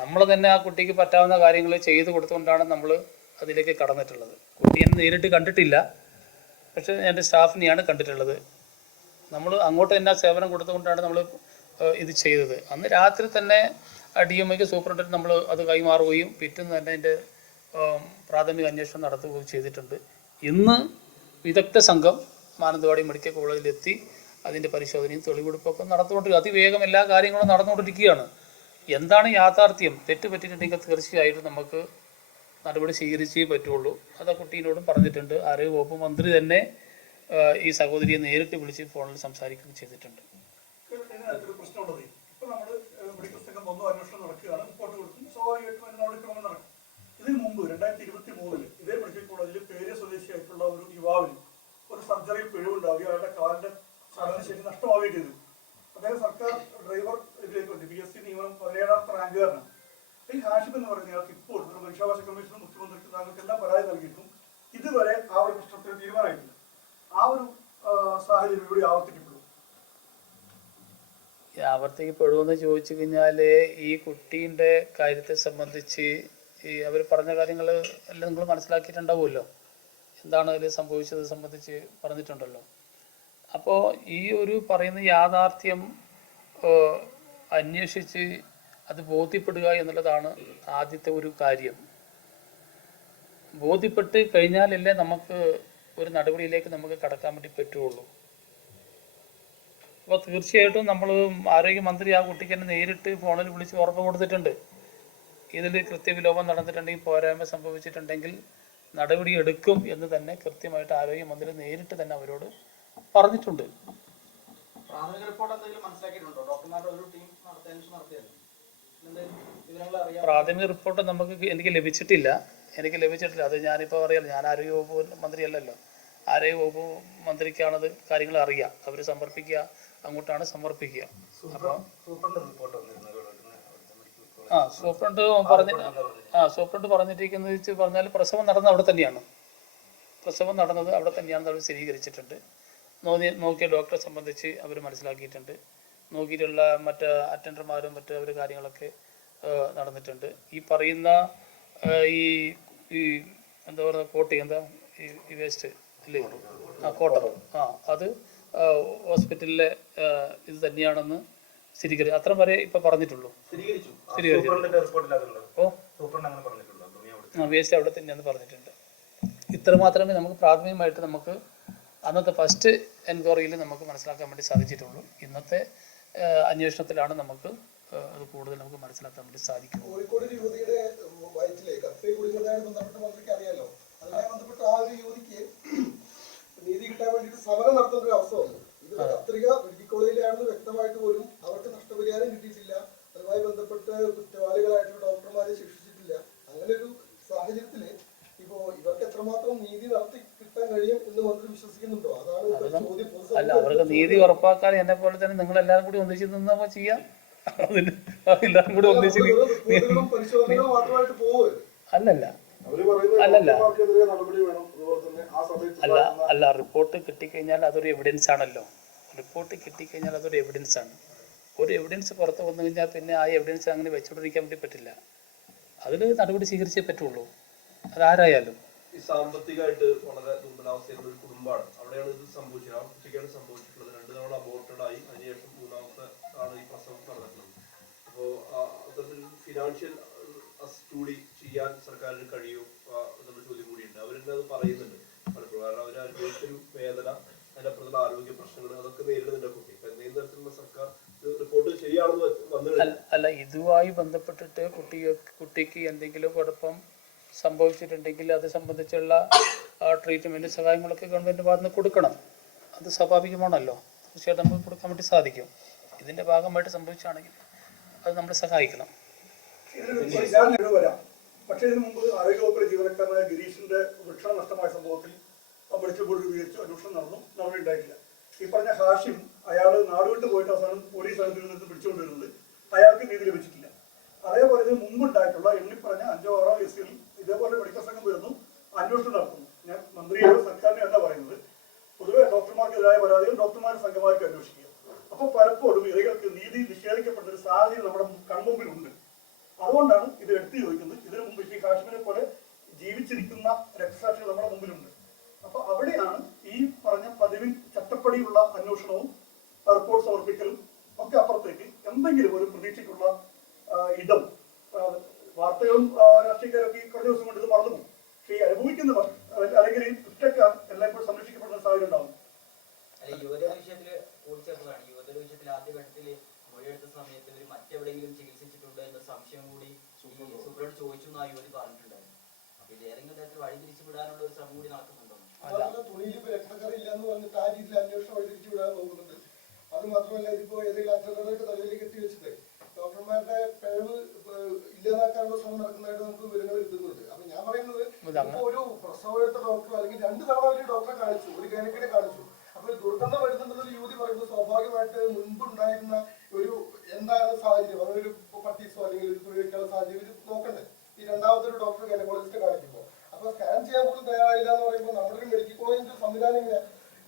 നമ്മൾ തന്നെ ആ കുട്ടിക്ക് പറ്റാവുന്ന കാര്യങ്ങൾ ചെയ്തു കൊടുത്തുകൊണ്ടാണ് നമ്മൾ അതിലേക്ക് കടന്നിട്ടുള്ളത്. കുട്ടി എന്നെ നേരിട്ട് കണ്ടിട്ടില്ല, പക്ഷേ എൻ്റെ സ്റ്റാഫിനെയാണ് കണ്ടിട്ടുള്ളത്. നമ്മൾ അങ്ങോട്ട് തന്നെ ആ സേവനം കൊടുത്തുകൊണ്ടാണ് നമ്മൾ ഇത് ചെയ്തത്. അന്ന് രാത്രി തന്നെ DMIക്ക് സൂപ്രണ്ടന്റ് നമ്മൾ അത് കൈമാറുകയും പിറ്റേന്ന് തന്നെ അതിൻ്റെ പ്രാഥമിക അന്വേഷണം നടത്തുകയും ചെയ്തിട്ടുണ്ട്. ഇന്ന് വിദഗ്ധ സംഘം മാനന്തവാടി മെഡിക്കൽ കോളേജിലെത്തി അതിൻ്റെ പരിശോധനയും തെളിവെടുപ്പൊക്കെ നടന്നുകൊണ്ടിരിക്കുക. അതിവേഗം എല്ലാ കാര്യങ്ങളും നടന്നുകൊണ്ടിരിക്കുകയാണ്. എന്താണ് യാഥാർത്ഥ്യം? തെറ്റ് പറ്റിയിട്ടുണ്ടെങ്കിൽ തീർച്ചയായിട്ടും നമുക്ക് നടപടി സ്വീകരിച്ചേ പറ്റുള്ളൂ. അത് ആ കുട്ടീനോടും പറഞ്ഞിട്ടുണ്ട്. ആരോഗ്യവകുപ്പ് മന്ത്രി തന്നെ ഈ സഹോദരിയെ നേരിട്ട് വിളിച്ച് ഫോണിൽ സംസാരിക്കുകയും ചെയ്തിട്ടുണ്ട്. അന്വേഷണം നടക്കുകയാണ്, റിപ്പോർട്ട് കൊടുക്കും, സ്വാഭാവികമായിട്ടും അതിന് നടപടിക്രമം നടക്കും. ഇതിന് മുമ്പ് 2023 ഇതേ മെഡിക്കൽ കോളേജിൽ പേര് സ്വദേശിയായിട്ടുള്ള ഒരു യുവാവിന് ഒരു സർജറിയിൽ പിഴവുണ്ടാവുകയും അയാളുടെ കാലിന്റെ ചലനശേഷി നഷ്ടമാവുകയും ചെയ്തു. അദ്ദേഹം സർക്കാർ ഡ്രൈവർ ഇതിലേക്ക് വന്നു. PSC നിയമനം 17ാമത്തെ റാങ്കുകാരനാണ്. ഈ ഹാഷിം എന്ന് പറയുന്ന ആൾക്ക് ഇപ്പോൾ ഒരു മനുഷ്യാവകാശ കമ്മീഷനും മുഖ്യമന്ത്രിക്ക് താങ്കൾക്കെല്ലാം പരാതി നൽകിയിട്ടും ഇതുവരെ ആ ഒരു പ്രശ്നത്തിന് തീരുമാനമായിട്ടില്ല. ആ ഒരു സാഹചര്യം ഇവിടെ ആവർത്തിക്കപ്പെടും. ആവർത്തിക്കപ്പെടുമെന്ന് ചോദിച്ചു കഴിഞ്ഞാൽ ഈ കുട്ടീൻ്റെ കാര്യത്തെ സംബന്ധിച്ച് ഈ അവർ പറഞ്ഞ കാര്യങ്ങൾ എല്ലാം നിങ്ങൾ മനസ്സിലാക്കിയിട്ടുണ്ടാവുമല്ലോ. എന്താണ് അതിൽ സംഭവിച്ചത് സംബന്ധിച്ച് പറഞ്ഞിട്ടുണ്ടല്ലോ. അപ്പോൾ ഈ ഒരു പറയുന്ന യാഥാർത്ഥ്യം അന്വേഷിച്ച് അത് ബോധ്യപ്പെടുക എന്നുള്ളതാണ് ആദ്യത്തെ ഒരു കാര്യം. ബോധ്യപ്പെട്ട് കഴിഞ്ഞാലല്ലേ നമുക്ക് ഒരു നടപടിയിലേക്ക് നമുക്ക് കടക്കാൻ വേണ്ടി പറ്റുള്ളൂ. അപ്പോൾ തീർച്ചയായിട്ടും നമ്മൾ ആരോഗ്യമന്ത്രി ആ കുട്ടിക്ക് തന്നെ നേരിട്ട് ഫോണിൽ വിളിച്ച് ഉറപ്പ് കൊടുത്തിട്ടുണ്ട്. ഇതിൽ കൃത്യവിലോപം നടന്നിട്ടുണ്ടെങ്കിൽ, പോരായ്മ സംഭവിച്ചിട്ടുണ്ടെങ്കിൽ നടപടി എടുക്കും എന്ന് തന്നെ കൃത്യമായിട്ട് ആരോഗ്യമന്ത്രി നേരിട്ട് തന്നെ അവരോട് പറഞ്ഞിട്ടുണ്ട്. പ്രാഥമിക റിപ്പോർട്ട് എന്തെങ്കിലും മനസ്സിലാക്കിയിട്ടുണ്ടോ? ഡോക്ടർമാരുടെ ഒരു ടീം നടത്തിയല്ലോ. വിവരങ്ങൾ അറിയാം. പ്രാഥമിക റിപ്പോർട്ട് എനിക്ക് ലഭിച്ചിട്ടില്ല. അത് ഞാനിപ്പോൾ അറിയാലോ, ഞാൻ ആരോഗ്യവകുപ്പ് മന്ത്രിയല്ലല്ലോ. ആരോഗ്യവകുപ്പ് മന്ത്രിക്കാണത് കാര്യങ്ങൾ അറിയാം. അവർ സമർപ്പിക്കുക, അങ്ങോട്ടാണ് സമർപ്പിക്കുക. അപ്പോൾ സൂപ്രണ്ട് പറഞ്ഞിരിക്കുന്നത് വെച്ച് പറഞ്ഞാൽ പ്രസവം നടന്നത് അവിടെ തന്നെയാണ്. അവർ സ്ഥിരീകരിച്ചിട്ടുണ്ട്. നോക്കിയ ഡോക്ടറെ സംബന്ധിച്ച് അവർ മനസ്സിലാക്കിയിട്ടുണ്ട്. നോക്കിയിട്ടുള്ള മറ്റ് അറ്റൻഡർമാരും മറ്റ് അവർ കാര്യങ്ങളൊക്കെ നടന്നിട്ടുണ്ട്. ഈ പറയുന്ന ഈ എന്താ പറയുക, കോട്ടി എന്താ ഈ വേസ്റ്റ് അല്ലേ, കോട്ടർ, അത് ഹോസ്പിറ്റലിലെ ഇത് തന്നെയാണെന്ന് സ്ഥിരീകരിച്ചു. അത്ര വരെ ഇപ്പം പറഞ്ഞിട്ടുള്ളൂ. വേസ്റ്റ് അവിടെ തന്നെയാണെന്ന് പറഞ്ഞിട്ടുണ്ട്. ഇത്ര മാത്രമേ നമുക്ക് പ്രാഥമികമായിട്ട് നമുക്ക് അന്നത്തെ ഫസ്റ്റ് എൻക്വയറിയിൽ നമുക്ക് മനസ്സിലാക്കാൻ വേണ്ടി സാധിച്ചിട്ടുള്ളൂ. ഇന്നത്തെ അന്വേഷണത്തിലാണ് നമുക്ക് അത് കൂടുതൽ നമുക്ക് മനസ്സിലാക്കാൻ വേണ്ടി സാധിക്കും. കോഴിക്കോട് യുവതിയുടെ വയറ്റിലെ കത്തി കുടുങ്ങുന്നതായി ബന്ധപ്പെട്ട മന്ത്രിക്ക് അറിയാലോ. അതുമായി ബന്ധപ്പെട്ട് ആ ഒരു യുവതിക്ക് നീതി കിട്ടാൻ വേണ്ടിയിട്ട് സമരം നടത്തുന്ന ഒരു അവസ്ഥ വന്നു. ഇത് കത്രിക മെഡിക്കൽ കോളേജിലാണെന്ന് വ്യക്തമായിട്ട് പോലും അവർക്ക് നഷ്ടപരിഹാരം കിട്ടിയിട്ടില്ല. അതുമായി ബന്ധപ്പെട്ട് കുറ്റവാളികളായിട്ടുള്ള ഡോക്ടർമാരെ ശിക്ഷിച്ചിട്ടില്ല. അങ്ങനെ ഒരു സാഹചര്യത്തില് ഇപ്പോ ഇവർക്ക് എത്രമാത്രം നീതി നടത്തി കിട്ടാൻ കഴിയും എന്ന് മന്ത്രി വിശ്വസിക്കുന്നുണ്ടോ? അതാണ് ചോദ്യം. അല്ല, അവർക്ക് നീതി ഉറപ്പാക്കാൻ എന്നെ പോലെ തന്നെ നിങ്ങൾ എല്ലാവരും കൂടി ഒന്നിച്ച് നിന്നപ്പോൾ ചെയ്യാം. അതിന് എല്ലാവരും കൂടി ഒന്നിച്ച് പരിശോധനകൾ മാത്രമായിട്ട് പോവുക അല്ലല്ല അല്ല റിപ്പോർട്ട് കിട്ടിക്കഴിഞ്ഞാൽ അതൊരു എവിഡൻസ് ആണല്ലോ. ഒരു എവിഡൻസ് പുറത്ത് വന്നു കഴിഞ്ഞാൽ പിന്നെ ആ എവിഡൻസ് അങ്ങനെ വെച്ചുകൊണ്ടിരിക്കാൻ വേണ്ടി പറ്റില്ല. അതിൽ നടപടി സ്വീകരിച്ചേ പറ്റുള്ളൂ, അതാരായാലും. ഈ സാമ്പത്തികമായിട്ട് വളരെ ദുർബലാവസ്ഥയുള്ള ഒരു കുടുംബമാണ്. അവിടെയാണ് ഇത് സംഭവിച്ചത്. ആ കുട്ടിക്കാണ് സംഭവിച്ചിട്ടുള്ളത്. 2 തവണ അബോർട്ടഡ് ആയി. അതിനുശേഷം 3ാമത്തെ ആണ് ഈ പ്രസവം നടന്നിട്ടുള്ളത്. അപ്പോൾ അത്തരത്തിൽ ഫിനാൻഷ്യൽ കൂടി ചെയ്യാൻ സർക്കാരിന് കഴിയും എന്നുള്ള ചോദ്യം കൂടിയുണ്ട്. അവരെന്നെ അത് പറയുന്നുണ്ട് പലപ്പോഴും. കാരണം അവർ അനുഭവിച്ചൊരു വേദന, അതിനപ്പുറത്തുള്ള ആരോഗ്യ പ്രശ്നങ്ങൾ, അതൊക്കെ നേരിടുന്നുണ്ട് കുട്ടി. അപ്പൊ എന്തെങ്കിലും തരത്തിലുള്ള സർക്കാർ റിപ്പോർട്ട് ശരിയാണെന്ന് വന്നു. അല്ല, ഇതുമായി ബന്ധപ്പെട്ടിട്ട് കുട്ടിക്ക് എന്തെങ്കിലും കുഴപ്പം സംഭവിച്ചിട്ടുണ്ടെങ്കിൽ അത് സംബന്ധിച്ചുള്ള ട്രീറ്റ്മെൻറ്റ് സഹായങ്ങളൊക്കെ ഗവൺമെൻറ് ഭാഗത്ത് നിന്ന് കൊടുക്കണം. അത് സ്വാഭാവികമാണല്ലോ. തീർച്ചയായിട്ടും നമുക്ക് കൊടുക്കാൻ വേണ്ടി സാധിക്കും. ഇതിൻ്റെ ഭാഗമായിട്ട് സംഭവിച്ചാണെങ്കിൽ അത് നമ്മൾ സഹായിക്കണം. പക്ഷേ ഇതിനു മുമ്പ് ആരോഗ്യവകുപ്പിലെ ജീവനക്കാരനായ ഗിരീഷിന്റെ വൃക്ഷണം നഷ്ടമായ സംഭവത്തിൽ മെഡിക്കൽ ബോർഡ് രൂപീകരിച്ചു. അന്വേഷണം നടന്നു. നടപടി ഉണ്ടായിട്ടില്ല. ഈ പറഞ്ഞ ഹാഷിം അയാൾ നാടുവിട്ട് പോയിട്ട് അവസാനം പോലീസ് അതിൽ നിന്ന് പിടിച്ചുകൊണ്ടിരുന്നത് അയാൾക്ക് നീതി ലഭിച്ചിട്ടില്ല. അതേപോലെ ഇതിന് മുമ്പുണ്ടായിട്ടുള്ള എണ്ണിപ്പറഞ്ഞ 5 or 6 കേസുകളിൽ ഇതേപോലെ മെഡിക്കൽ സംഘം വരുന്നു, അന്വേഷണം നടത്തുന്നു. ഞാൻ മന്ത്രിയോട് സർക്കാരിനെ എന്താ പറയുന്നത്, പൊതുവെ ഡോക്ടർമാർക്കെതിരായ പരാതികൾ ഡോക്ടർമാർ സംഘമാർക്ക് അന്വേഷിക്കുക. അപ്പോൾ പലപ്പോഴും ഇരകൾക്ക് നീതി നിഷേധിക്കപ്പെടുന്ന ഒരു സാഹചര്യം നമ്മുടെ കൺമുമ്പിലുണ്ട്. അതുകൊണ്ടാണ് ഇത് എടുത്തു ചോദിക്കുന്നത്. ഇതിനു മുമ്പ് ഈ ഹാഷിമിനെ പോലെ ജീവിച്ചിരിക്കുന്ന രക്തസാക്ഷികൾ നമ്മുടെ മുമ്പിലുണ്ട്. അപ്പൊ അവിടെയാണ് ഈ പറഞ്ഞ പതിവിൽ ചട്ടപ്പടിയുള്ള അന്വേഷണവും റിപ്പോർട്ട് സമർപ്പിക്കലും ഒക്കെ അപ്പുറത്തേക്ക് എന്തെങ്കിലും ഒരു പ്രതീക്ഷയ്ക്കുള്ള ഇടം. വാർത്തകളും രാഷ്ട്രീയക്കാരൊക്കെ കഴിഞ്ഞ ദിവസം കൊണ്ട് ഇത് മറന്നു. പക്ഷേ ഈ അനുഭവിക്കുന്നവർ അല്ലെങ്കിൽ ഈ കുറ്റക്കാർ എല്ലായ്പ്പോഴും സംരക്ഷിക്കപ്പെടുന്ന സാഹചര്യം ഉണ്ടാവും. യുവതയുടെ വിഷയത്തിൽ ആദ്യഘട്ടത്തിൽ മൊഴിയെടുത്ത സമയത്ത് ഇവർ മറ്റെവിടെയെങ്കിലും ചികിത്സിച്ചിട്ടുണ്ടോ എന്ന സംശയം കൂടി സൂപ്രണ്ട് ചോദിച്ചു എന്ന് ആ യുവതി പറഞ്ഞിട്ടുണ്ടായിരുന്നു. അപ്പൊ ഇത് ഏതെങ്കിലും തരത്തിൽ വഴി തിരിച്ചുവിടാനുള്ള ഒരു ശ്രമം കൂടി നടക്കുന്നുണ്ടോ? തുണിയിൽ രക്തക്കറിയില്ല എന്ന് പറഞ്ഞിട്ട് ആ രീതിയിൽ അന്വേഷണം വഴി തിരിച്ചു വിടാൻ നോക്കുന്നുണ്ട്. അത് മാത്രമല്ല, ഇതിപ്പോ ഏതെങ്കിലും അറ്റൻഡറുടെ തലയിലേക്ക് എത്തി വെച്ചിട്ട് ഡോക്ടർമാരുടെ പിഴവ് ഇല്ലാതാക്കാനുള്ള ശ്രമം നടക്കുന്നതായിട്ട് നമുക്ക് വിവരങ്ങൾ കിട്ടുന്നുണ്ട്. അപ്പൊ ഞാൻ പറയുന്നത്, ഇപ്പൊ ഒരു പ്രസവം എടുത്ത ഡോക്ടർ അല്ലെങ്കിൽ 2 തവണ ഒരു ഡോക്ടറെ കാണിച്ചു, ഒരു ഗൈനക്കിനെ കാണിച്ചു. അപ്പൊ ദുർഗന്ധം വരുന്നുണ്ടെന്നൊരു യുവതി പറയുമ്പോൾ സ്വാഭാവികമായിട്ട് മുൻപുണ്ടായിരുന്ന ഒരു എന്താണ് സാഹചര്യം, അതൊരു പട്ടീസോ അല്ലെങ്കിൽ ഒരു തുണി വയ്ക്കാനുള്ള സാഹചര്യം നോക്കണ്ടേ ഈ രണ്ടാമത്തെ ഒരു ഡോക്ടർ ഗൈനക്കോളജിസ്റ്റ് കാണിക്കുമ്പോൾ. അപ്പൊ സ്കാൻ ചെയ്യാൻ പോലും തയ്യാറായില്ല എന്ന് പറയുമ്പോൾ നമ്മുടെ ഒരു മെഡിക്കൽ കോളേജിന്റെ സംവിധാനം ഇങ്ങനെ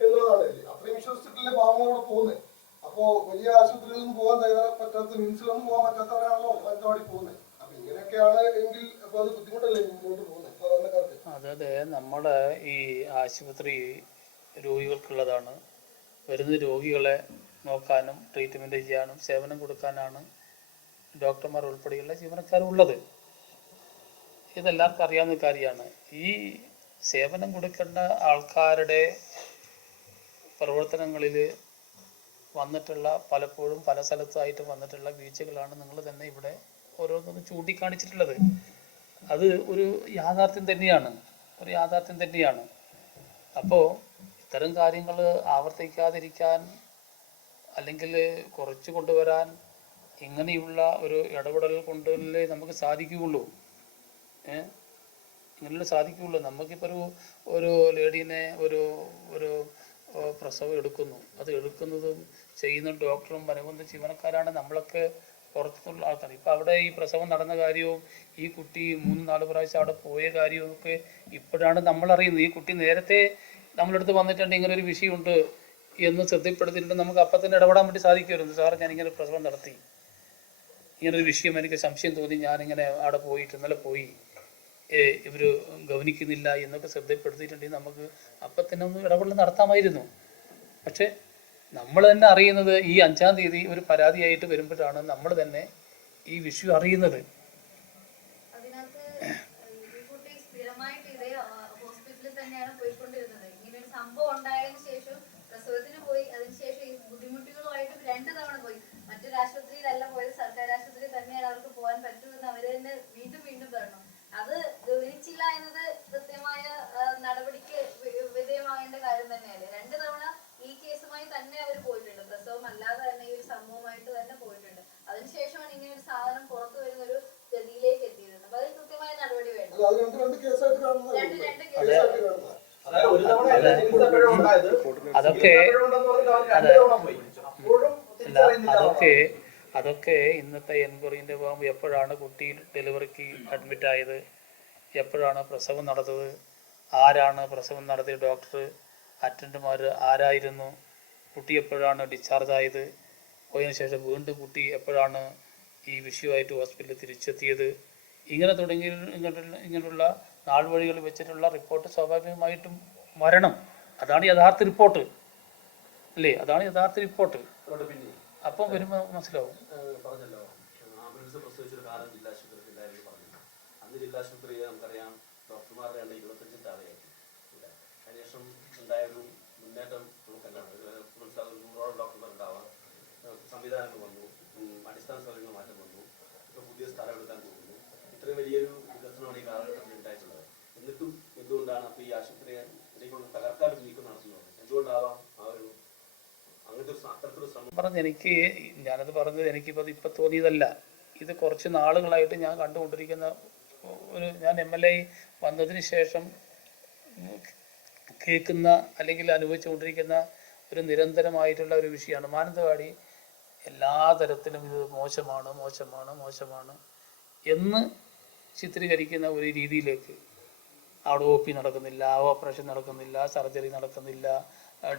എന്നുള്ളതാണ്. അത്രയും വിശ്വസിച്ചിട്ടുള്ള പാവങ്ങളോട് പോകുന്നത്. അപ്പൊ വലിയ ആശുപത്രികളിൽ പോകാൻ പറ്റാത്ത, മിംസിലൊന്നും പോകാൻ പറ്റാത്തവരാണല്ലോ മാനന്തവാടി പോകുന്നത്. അപ്പൊ ഇങ്ങനെയൊക്കെയാണ് എങ്കിൽ അപ്പൊ അത് ബുദ്ധിമുട്ടല്ലേ മുന്നോട്ട് പോകുന്നത് സാധാരണക്കാർക്ക്? അതെ, നമ്മുടെ ഈ ആശുപത്രി രോഗികൾക്കുള്ളതാണ്. വരുന്ന രോഗികളെ നോക്കാനും ട്രീറ്റ്മെൻറ്റ് ചെയ്യാനും സേവനം കൊടുക്കാനാണ് ഡോക്ടർമാർ ഉൾപ്പെടെയുള്ള ജീവനക്കാരുള്ളത്. ഇതെല്ലാവർക്കും അറിയാവുന്ന കാര്യമാണ്. ഈ സേവനം കൊടുക്കേണ്ട ആൾക്കാരുടെ പ്രവർത്തനങ്ങളിൽ വന്നിട്ടുള്ള പലപ്പോഴും പല സ്ഥലത്തായിട്ട് വന്നിട്ടുള്ള വീഴ്ചകളാണ് നിങ്ങൾ തന്നെ ഇവിടെ ഓരോന്നും ചൂണ്ടിക്കാണിച്ചിട്ടുള്ളത്. അത് ഒരു യാഥാർത്ഥ്യം തന്നെയാണ്, ഒരു യാഥാർത്ഥ്യം തന്നെയാണ്. അപ്പോൾ ഇത്തരം കാര്യങ്ങൾ ആവർത്തിക്കാതിരിക്കാൻ അല്ലെങ്കിൽ കുറച്ച് കൊണ്ടുവരാൻ ഇങ്ങനെയുള്ള ഒരു ഇടപെടൽ കൊണ്ടല്ലേ നമുക്ക് സാധിക്കുകയുള്ളൂ. ഇങ്ങനെയല്ലേ സാധിക്കുകയുള്ളൂ. നമുക്കിപ്പോൾ ഒരു ലേഡീനെ ഒരു പ്രസവം എടുക്കുന്നു, അത് എടുക്കുന്നതും ചെയ്യുന്ന ഡോക്ടറും അനുബന്ധ ജീവനക്കാരാണ് നമ്മളൊക്കെ പുറത്തുള്ള ആൾക്കാർ. ഇപ്പം അവിടെ ഈ പ്രസവം നടന്ന കാര്യവും ഈ കുട്ടി 3-4 പ്രാവശ്യം അവിടെ പോയ കാര്യവും ഒക്കെ ഇപ്പോഴാണ് നമ്മളറിയുന്നത്. ഈ കുട്ടി നേരത്തെ നമ്മളടുത്ത് വന്നിട്ടുണ്ട് ഇങ്ങനെ ഒരു വിഷയമുണ്ട് എന്ന് ശ്രദ്ധപ്പെടുത്തിയിട്ട് നമുക്ക് അപ്പം തന്നെ ഇടപെടാൻ വേണ്ടി സാധിക്കുമായിരുന്നു. സാർ ഞാനിങ്ങനെ പ്രസവം നടത്തി, ഇങ്ങനൊരു വിഷയം എനിക്ക് സംശയം തോന്നി, ഞാനിങ്ങനെ അവിടെ പോയിട്ട് ഇന്നലെ പോയി, ഇവർ ഗവനിക്കുന്നില്ല എന്നൊക്കെ ശ്രദ്ധപ്പെടുത്തിയിട്ടുണ്ടെങ്കിൽ നമുക്ക് അപ്പം തന്നെ ഒന്ന് ഇടപെടൽ നടത്താമായിരുന്നു. പക്ഷേ നമ്മൾ തന്നെ അറിയുന്നത് ഈ 5-ാം തീയതി ഒരു പരാതിയായിട്ട് വരുമ്പോഴാണ് നമ്മൾ തന്നെ ഈ വിഷയം അറിയുന്നത്. ആശുപത്രിയിലല്ല പോയത്, സർക്കാർ ആശുപത്രിയിൽ തന്നെയാണ് അവർക്ക് പോകാൻ പറ്റുമെന്ന് അവർ തന്നെ വീണ്ടും വീണ്ടും പറഞ്ഞു. അത് ഗവനിച്ചില്ല എന്നത് കൃത്യമായ നടപടിക്ക് വിധേയമാകേണ്ട കാര്യം തന്നെയല്ലേ. 2 തവണ ഈ കേസുമായി തന്നെ അവർ പോയിട്ടുണ്ട്, പ്രസവം അല്ലാതെ തന്നെ ഈ ഒരു സംഭവമായിട്ട് തന്നെ പോയിട്ടുണ്ട്. അതിനുശേഷമാണ് ഇങ്ങനെ ഒരു സാധനം പുറത്തു വരുന്ന ഒരു ഗതിയിലേക്ക് എത്തിയത്. അപ്പൊ അതിൽ കൃത്യമായ നടപടി വേണം. അതൊക്കെ ഇന്നത്തെ എൻക്വയറിൻ്റെ ഭാഗം എപ്പോഴാണ് കുട്ടി ഡെലിവറിക്ക് അഡ്മിറ്റ് ആയത്, എപ്പോഴാണ് പ്രസവം നടന്നത്, ആരാണ് പ്രസവം നടത്തിയ ഡോക്ടർ, അറ്റൻഡർമാർ ആരായിരുന്നു, കുട്ടി എപ്പോഴാണ് ഡിസ്ചാർജ് ആയത്, പോയതിനു ശേഷം വീണ്ടും കുട്ടി എപ്പോഴാണ് ഈ വിഷയമായിട്ട് ഹോസ്പിറ്റലിൽ തിരിച്ചെത്തിയത്, ഇങ്ങനെ തുടങ്ങി ഇങ്ങനെയുള്ള നാൾ വഴികൾ വെച്ചിട്ടുള്ള റിപ്പോർട്ട് സ്വാഭാവികമായിട്ടും വരണം. അതാണ് യഥാർത്ഥ റിപ്പോർട്ട് അല്ലേ, അതാണ് യഥാർത്ഥ റിപ്പോർട്ട്. അപ്പം വരുമ്പോൾ മനസ്സിലാവും. പറഞ്ഞല്ലോ ആംബുലൻസ് പ്രസവിച്ചൊരു കാലം ജില്ലാ ആശുപത്രിയിൽ ഉണ്ടായിരുന്നു പറഞ്ഞു. അന്ന് ജില്ലാ ആശുപത്രിയിൽ നമുക്കറിയാം ഡോക്ടർമാരുടെ എണ്ണം 25 താഴെയായിരുന്നു. അതിനുശേഷം ഉണ്ടായ ഒരു മുന്നേറ്റം നമുക്കെല്ലാം മനസ്സിലാകും. 100ഓളം ഡോക്ടർമാർ ഉണ്ടാവാം, സംവിധാനങ്ങൾ വന്നു, അടിസ്ഥാന സൗകര്യങ്ങൾ മാറ്റം വന്നു, ഇപ്പോൾ പുതിയ സ്ഥലം എടുക്കാൻ പോകുന്നു. ഇത്രയും വലിയൊരു വികസനമാണ് ഈ കാലഘട്ടത്തിൽ ഉണ്ടായിട്ടുള്ളത്. എന്നിട്ടും എന്തുകൊണ്ടാണ് അപ്പോൾ ഈ ആശുപത്രിയെ തകർക്കാൻ നീക്കം നടത്തുന്നത്? എന്തുകൊണ്ടാവാം ആ ഒരു ഞാനത് പറഞ്ഞത് എനിക്കിപ്പോൾ ഇപ്പം തോന്നിയതല്ല. ഇത് കുറച്ച് നാളുകളായിട്ട് ഞാൻ കണ്ടുകൊണ്ടിരിക്കുന്ന ഞാൻ MLA വന്നതിന് ശേഷം കേൾക്കുന്ന അല്ലെങ്കിൽ അനുഭവിച്ചുകൊണ്ടിരിക്കുന്ന ഒരു നിരന്തരമായിട്ടുള്ള ഒരു വിഷയമാണ്. മാനന്തവാടി എല്ലാ തരത്തിലും ഇത് മോശമാണ് മോശമാണ് മോശമാണ് എന്ന് ചിത്രീകരിക്കുന്ന ഒരു രീതിയിലേക്ക് അവിടെ OP നടക്കുന്നില്ല, ഓപ്പറേഷൻ നടക്കുന്നില്ല, സർജറി നടക്കുന്നില്ല,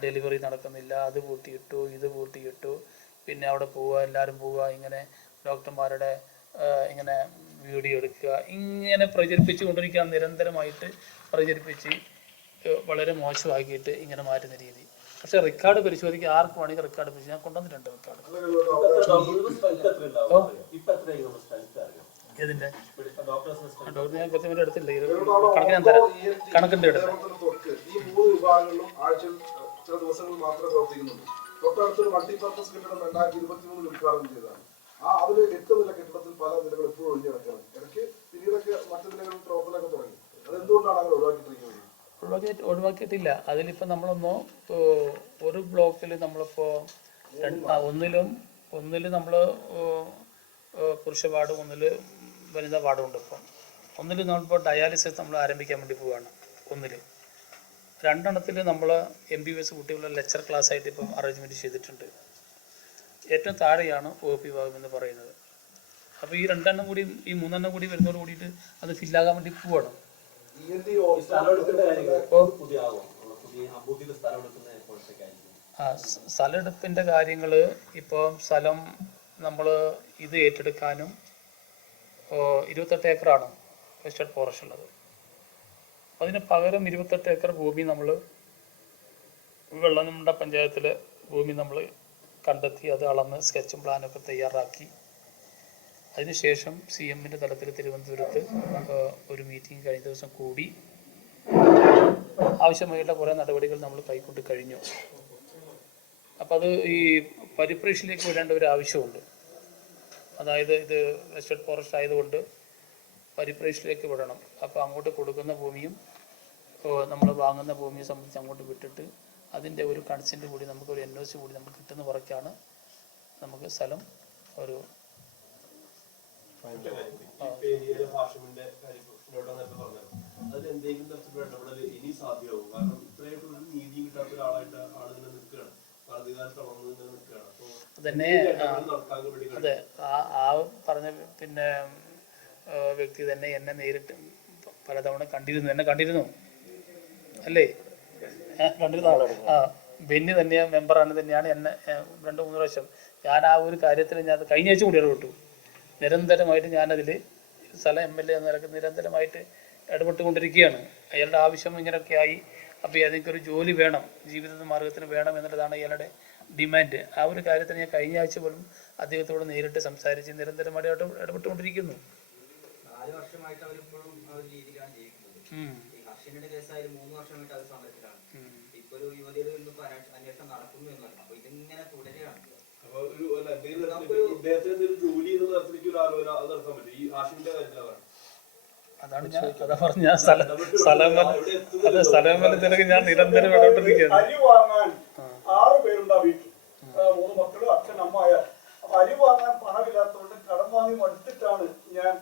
ഡെലിവറി നടക്കുന്നില്ല, അത് പൂട്ടിയിട്ടു ഇത് പൂട്ടിയിട്ടു, പിന്നെ അവിടെ പോവുക, എല്ലാവരും പോവുക, ഇങ്ങനെ ഡോക്ടർമാരുടെ ഇങ്ങനെ വീഡിയോ എടുക്കുക, ഇങ്ങനെ പ്രചരിപ്പിച്ചു കൊണ്ടിരിക്കുക, നിരന്തരമായിട്ട് പ്രചരിപ്പിച്ച് വളരെ മോശമാക്കിയിട്ട് ഇങ്ങനെ മാറ്റുന്ന രീതി. പക്ഷെ റെക്കോർഡ് പരിശോധിക്കുക, ആർക്ക് വേണമെങ്കിൽ റെക്കോർഡ് പരിശോധിച്ച് ഞാൻ കൊണ്ടുവന്നിട്ടുണ്ട് റെക്കോർഡ്. ഇതിൻ്റെ ഡോക്ടർ ഞാൻ കൃത്യമായിട്ട് എടുത്തില്ല, കണക്ക് ഞാൻ തരാം, കണക്കിൻ്റെ എടുത്ത്. ചില ദിവസങ്ങൾ മാത്രമേ പ്രവർത്തിക്കുന്നുള്ളൂ. തൊട്ടടുത്തൊരു മൾട്ടിപർപ്പസ് കെട്ടിടം 2023 ഉദ്ഘാടനം ചെയ്തതാണ്. അതില് 8 നില കെട്ടിടത്തിൽ പല നിലകൾ ഇപ്പോഴും ഒഴിഞ്ഞു കിടക്കണം. ഇടയ്ക്ക് പിന്നീടൊക്കെ മറ്റു നിലകളിൽ പ്രവർത്തനമൊക്കെ തുടങ്ങി. അതെന്തുകൊണ്ടാണ് അങ്ങനെ ഒഴിവാക്കിയിട്ടില്ല. അതിലിപ്പോൾ നമ്മളൊന്നോ ഒരു ബ്ലോക്കിൽ നമ്മളിപ്പോൾ ഒന്നിൽ നമ്മൾ പുരുഷ വാർഡും 1 വനിതാ വാർഡും ഉണ്ട്. ഇപ്പം 1 നമ്മളിപ്പോൾ ഡയാലിസിസ് നമ്മൾ ആരംഭിക്കാൻ വേണ്ടി പോവുകയാണ്. 1 2 നമ്മൾ MBBS കുട്ടികളുടെ ലെക്ചർ ക്ലാസ് ആയിട്ട് ഇപ്പം അറേഞ്ച്മെൻറ്റ് ചെയ്തിട്ടുണ്ട്. ഏറ്റവും താഴെയാണ് OP ഭാഗം എന്ന് പറയുന്നത്. അപ്പോൾ ഈ 2 കൂടി ഈ 3 കൂടി വരുന്നതോട് കൂടിയിട്ട് അത് ഫില്ലാകാൻ വേണ്ടി പോവാണ്. സ്ഥലമെടുപ്പിൻ്റെ കാര്യങ്ങൾ ഇപ്പോൾ സ്ഥലം നമ്മൾ ഇത് ഏറ്റെടുക്കാനും 28 ഏക്കറാണ് വെസ്റ്റേൺ ഫോറസ്റ്റ് ഉള്ളത്. അതിന് പകരം 28 ഏക്കർ ഭൂമി നമ്മൾ വെള്ളമുണ്ട പഞ്ചായത്തിലെ ഭൂമി നമ്മൾ കണ്ടെത്തി അത് അളന്ന് സ്കെച്ചും പ്ലാനൊക്കെ തയ്യാറാക്കി അതിനുശേഷം CMൻ്റെ തലത്തിൽ തിരുവനന്തപുരത്ത് ഒരു മീറ്റിംഗ് കഴിഞ്ഞ ദിവസം കൂടി ആവശ്യമായിട്ടുള്ള കുറേ നടപടികൾ നമ്മൾ കൈക്കൊണ്ട് കഴിഞ്ഞു. അപ്പോൾ അത് ഈ പരിപ്രേക്ഷ്യത്തിലേക്ക് വിടേണ്ട ഒരു ആവശ്യമുണ്ട്. അതായത് ഇത് വെസ്റ്റേൺ ഫോറസ്റ്റ് ആയതുകൊണ്ട് പരിപ്രേക്ഷ്യത്തിലേക്ക് വിടണം. അപ്പോൾ അങ്ങോട്ട് കൊടുക്കുന്ന ഭൂമിയും നമ്മൾ വാങ്ങുന്ന ഭൂമിയെ സംബന്ധിച്ച് അങ്ങോട്ട് വിട്ടിട്ട് അതിൻ്റെ ഒരു കൺസെൻറ്റ് കൂടി നമുക്കൊരു NOC കൂടി നമുക്ക് കിട്ടുന്ന പുറക്കാണ് നമുക്ക് സ്ഥലം ഒരു ഹാഷിമിന്റെ അതിൽ എന്തെങ്കിലും തരത്തിലുള്ള ഇടപെടൽ ഇനി സാധ്യമാവും? കാരണം ഇത്രയായിട്ട് ഒരു നീതിയും കിട്ടാത്ത ഒരാളായിട്ട് ആളുകൾ നിൽക്കുകയാണ്, അധികാരം തളർന്നു നിൽക്കുകയാണ്. തന്നെ അതെ ആ പറഞ്ഞ പിന്നെ വ്യക്തി തന്നെ എന്നെ നേരിട്ട് പലതവണ കണ്ടിരുന്നു അല്ലേ? കണ്ടിരുന്ന ബെന്നി തന്നെയാണ് മെമ്പറാണ് തന്നെയാണ് എന്നെ 2-3 പ്രാവശ്യം ഞാൻ ആ ഒരു കാര്യത്തിൽ ഞാൻ കഴിഞ്ഞ ആഴ്ച കൂടി ഇടപെട്ടു. നിരന്തരമായിട്ട് ഞാനതിൽ സ്ഥലം MLA എന്ന നിലക്ക് നിരന്തരമായിട്ട് ഇടപെട്ടുകൊണ്ടിരിക്കുകയാണ്. അയാളുടെ ആവശ്യം ഇങ്ങനെയൊക്കെ ആയി. അപ്പോൾ എനിക്കൊരു ജോലി വേണം, ജീവിത മാർഗത്തിന് വേണം എന്നുള്ളതാണ് അയാളുടെ ഡിമാൻഡ്. ആ ഒരു കാര്യത്തിന് ഞാൻ കഴിഞ്ഞ ആഴ്ച പോലും അദ്ദേഹത്തോട് നേരിട്ട് സംസാരിച്ച് നിരന്തരമായിട്ട് ഇടപെട്ടുകൊണ്ടിരിക്കുന്നു. 4 വർഷമായിട്ട് അവരിപ്പോഴും ആ ഒരു രീതിയിലാണ് ജീവിക്കുന്നത്. ഈ ഹർഷന്റെ കേസായാലും 3 വർഷമായിട്ട് അവർ സമരത്തിലാണ്. ഇപ്പൊ ഒരു യുവതിയുടെ അന്വേഷണം നടക്കുന്നു എന്ന് പറഞ്ഞു. അപ്പൊ ഇതിങ്ങനെ തുടരുകയാണ്. അതാണ് ഞാൻ അതാ പറഞ്ഞ സ്ഥലമേലത്തിനൊക്കെ ഞാൻ നിരന്തരം ഇടപെട്ടിരിക്കുകയാണ്. അരി വാങ്ങാൻ 6 പേരുണ്ടാ വീട്ടിൽ, 3 മക്കള്, അച്ഛൻ, അമ്മായ. അപ്പൊ അരി വാങ്ങാൻ പണമില്ലാത്തതുകൊണ്ട് കടം വാങ്ങി മടുത്തിട്ടാണ് ഞാൻ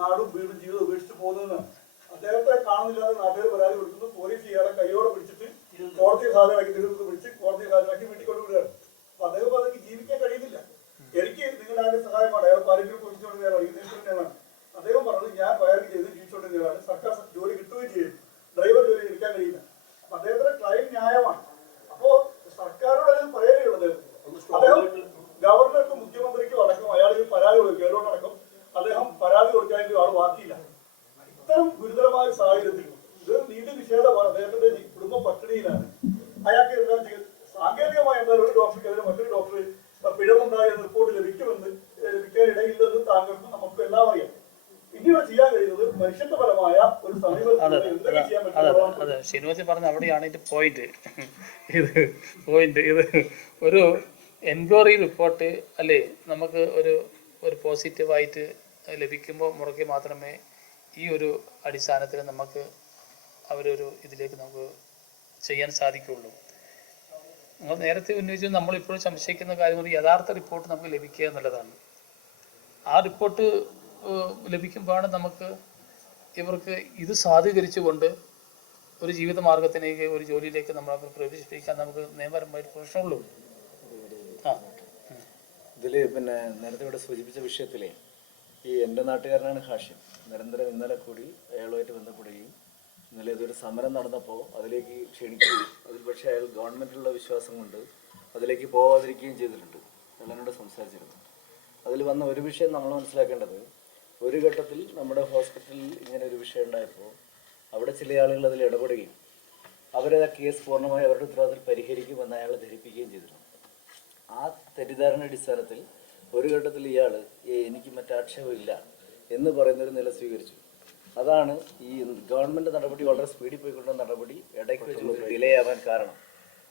നാടും വീടും ജീവിതം ഉപേക്ഷിച്ച് പോകുന്നതെന്ന് അദ്ദേഹത്തെ കാണുന്നില്ലാതെ നാട്ടുകാർ പരാതി കൊടുക്കുന്നു. പോലീസ് ഇയാളെ കൈയോടെ പിടിച്ചിട്ട് കോടതി ഹാജരാക്കി, തിരുവനന്തപുരത്ത് പിടിച്ച് കോടതി ഹാജരാക്കി വീട്ടിൽ കൊണ്ടുവിടുകയാണ്. അപ്പൊ അദ്ദേഹം അതൊക്കെ ജീവിക്കാൻ കഴിയുന്നില്ല. എനിക്ക് നിങ്ങളുടെ ആരുടെ സഹായമാണ്. അയാൾ പാരമ്പര്യം പൊതിച്ചുകൊണ്ടിരുന്നതാണ്. അദ്ദേഹം പറഞ്ഞത് ഞാൻ വയറിങ് ചെയ്ത് ജീവിച്ചുകൊണ്ടിരുന്നതാണ്, സർക്കാർ ജോലി കിട്ടുകയും ചെയ്യും, ഡ്രൈവർ ജോലി എടുക്കാൻ കഴിയില്ല. അപ്പൊ അദ്ദേഹത്തിന്റെ ക്ലൈം ന്യായമാണ്. അപ്പോ സർക്കാരോട് അതിൽ പറയാനുള്ളത് അദ്ദേഹം ഗവർണർക്കും മുഖ്യമന്ത്രിക്കും അടക്കം അയാൾ ഈ പരാതി കൊടുക്കും, കേരളോടക്കം അദ്ദേഹം പരാതി കൊടുക്കാനും ആൾ ബാക്കിയില്ല. ഇത്തരം ഗുരുതരമായ സാഹചര്യത്തിൽ ഇത് നീതി നിഷേധമാണ്. അദ്ദേഹത്തിന്റെ കുടുംബം പട്ടിണിയിലാണ്. അയാൾക്ക് എന്താ സാങ്കേതികമായി എന്തായാലും ഒരു ഡോക്ടർക്കെതിരെ മറ്റൊരു ഡോക്ടർ പിഴവുണ്ടായ റിപ്പോർട്ട് ലഭിക്കാനിടയില്ലെന്ന് താങ്കൾക്കും നമുക്കും എല്ലാം അറിയാം. ഇനിയോട് ചെയ്യാൻ കഴിയുന്നത് മനുഷ്യത്വപരമായ ഒരു സമീപനം ചെയ്യാൻ പറ്റും. അതെ, ഷിനോജ് പറഞ്ഞ അവിടെയാണ് ഇതിന്റെ പോയിന്റ്. ഇത് ഒരു എൻക്വയറി റിപ്പോർട്ട് അല്ലേ നമുക്ക് ഒരു പോസിറ്റീവായിട്ട് ലഭിക്കുമ്പോൾ മുറയ്ക്ക് മാത്രമേ ഈ ഒരു അടിസ്ഥാനത്തിൽ നമുക്ക് അവരൊരു ഇതിലേക്ക് നമുക്ക് ചെയ്യാൻ സാധിക്കുകയുള്ളൂ. നിങ്ങൾ നേരത്തെ ഉന്നയിച്ചത് നമ്മളിപ്പോഴും സംശയിക്കുന്ന കാര്യം ഒരു യഥാർത്ഥ റിപ്പോർട്ട് നമുക്ക് ലഭിക്കുക എന്നുള്ളതാണ്. ആ റിപ്പോർട്ട് ലഭിക്കുമ്പോഴാണ് നമുക്ക് ഇവർക്ക് ഇത് സാധൂകരിച്ചുകൊണ്ട് ഒരു ജീവിത മാർഗത്തിലേക്ക് ഒരു ജോലിയിലേക്ക് നമ്മൾ പ്രവേശിപ്പിക്കാൻ നമുക്ക് നിയമപരമായിട്ട് പ്രശ്നമുള്ളൂ. ഇതിൽ പിന്നെ നേരത്തെ ഇവിടെ സൂചിപ്പിച്ച വിഷയത്തിലെ ഈ എൻ്റെ നാട്ടുകാരനാണ് ഹാഷിം. നിരന്തരം ഇന്നലെ കൂടി അയാളുമായിട്ട് ബന്ധപ്പെടുകയും ഇന്നലെ ഇതൊരു സമരം നടന്നപ്പോൾ അതിലേക്ക് ക്ഷണിക്കുകയും അതിൽ പക്ഷേ അയാൾ ഗവൺമെൻറ്റിലുള്ള വിശ്വാസം കൊണ്ട് അതിലേക്ക് പോവാതിരിക്കുകയും ചെയ്തിട്ടുണ്ട്. അയാളോട് സംസാരിച്ചിരുന്നു. അതിൽ വന്ന ഒരു വിഷയം നമ്മൾ മനസ്സിലാക്കേണ്ടത്, ഒരു ഘട്ടത്തിൽ നമ്മുടെ ഹോസ്പിറ്റലിൽ ഇങ്ങനെ ഒരു വിഷയം ഉണ്ടായപ്പോൾ അവിടെ ചില ആളുകൾ അതിൽ ഇടപെടുകയും അവരെ ആ കേസ് പൂർണ്ണമായി അവരുടെ ഉത്തരവാദിത്തത്തിൽ പരിഹരിക്കുമെന്ന് അയാളെ ധരിപ്പിക്കുകയും ചെയ്തിരുന്നു. ആ തെറ്റിദ്ധാരണ അടിസ്ഥാനത്തിൽ ഒരു ഘട്ടത്തിൽ ഇയാൾ എനിക്ക് മറ്റാക്ഷേപമില്ല എന്ന് പറയുന്നൊരു നില സ്വീകരിച്ചു. അതാണ് ഈ ഗവൺമെൻറ് നടപടി വളരെ സ്പീഡിൽ പോയിക്കൊണ്ട നടപടി ഇടയ്ക്ക് വെച്ച് ഡിലേ ആവാൻ കാരണം.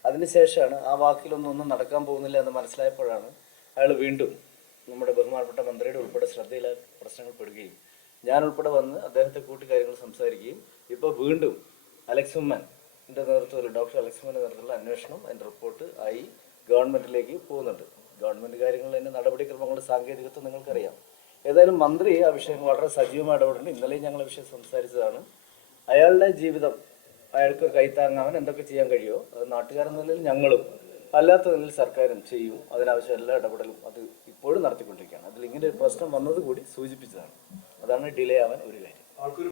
അതിനുശേഷമാണ് ആ വാക്കിലൊന്നും നടക്കാൻ പോകുന്നില്ല എന്ന് മനസ്സിലായപ്പോഴാണ് അയാൾ വീണ്ടും നമ്മുടെ ബഹുമാനപ്പെട്ട മന്ത്രിയുടെ ഉൾപ്പെടെ ശ്രദ്ധയിലെ പ്രശ്നങ്ങൾ പെടുകയും ഞാൻ ഉൾപ്പെടെ വന്ന് അദ്ദേഹത്തെ കൂട്ടി കാര്യങ്ങൾ സംസാരിക്കുകയും ഇപ്പോൾ വീണ്ടും അലക്സ് ഉമ്മൻ്റെ നേതൃത്വത്തിൽ ഡോക്ടർ അലക്സ് ഉമ്മൻ്റെ നേതൃത്വത്തിലുള്ള അന്വേഷണം അതിൻ്റെ റിപ്പോർട്ട് ആയി ഗവൺമെൻറ്റിലേക്ക് പോകുന്നുണ്ട്. ഗവൺമെൻറ് കാര്യങ്ങളിൽ തന്നെ നടപടിക്രമങ്ങളുടെ സാങ്കേതികത്വം നിങ്ങൾക്കറിയാം. ഏതായാലും മന്ത്രി ആ വിഷയം വളരെ സജീവമായി ഇടപെടുന്നുണ്ട്. ഇന്നലെയും ഞങ്ങൾ ആ വിഷയം സംസാരിച്ചതാണ്. അയാളുടെ ജീവിതം അയാൾക്ക് കൈത്താങ്ങാൻ എന്തൊക്കെ ചെയ്യാൻ കഴിയുമോ അത് നാട്ടുകാരെന്ന നിലയിൽ ഞങ്ങളും അല്ലാത്ത നിലയിൽ സർക്കാരും ചെയ്യും. അതിനാവശ്യം എല്ലാ ഇടപെടലും അത് ഇപ്പോഴും നടത്തിക്കൊണ്ടിരിക്കുകയാണ്. അതിൽ ഇങ്ങനെ ഒരു പ്രശ്നം വന്നത് കൂടി സൂചിപ്പിച്ചതാണ്. അതാണ് ഡിലേ ആവാൻ ഒരു കാര്യം.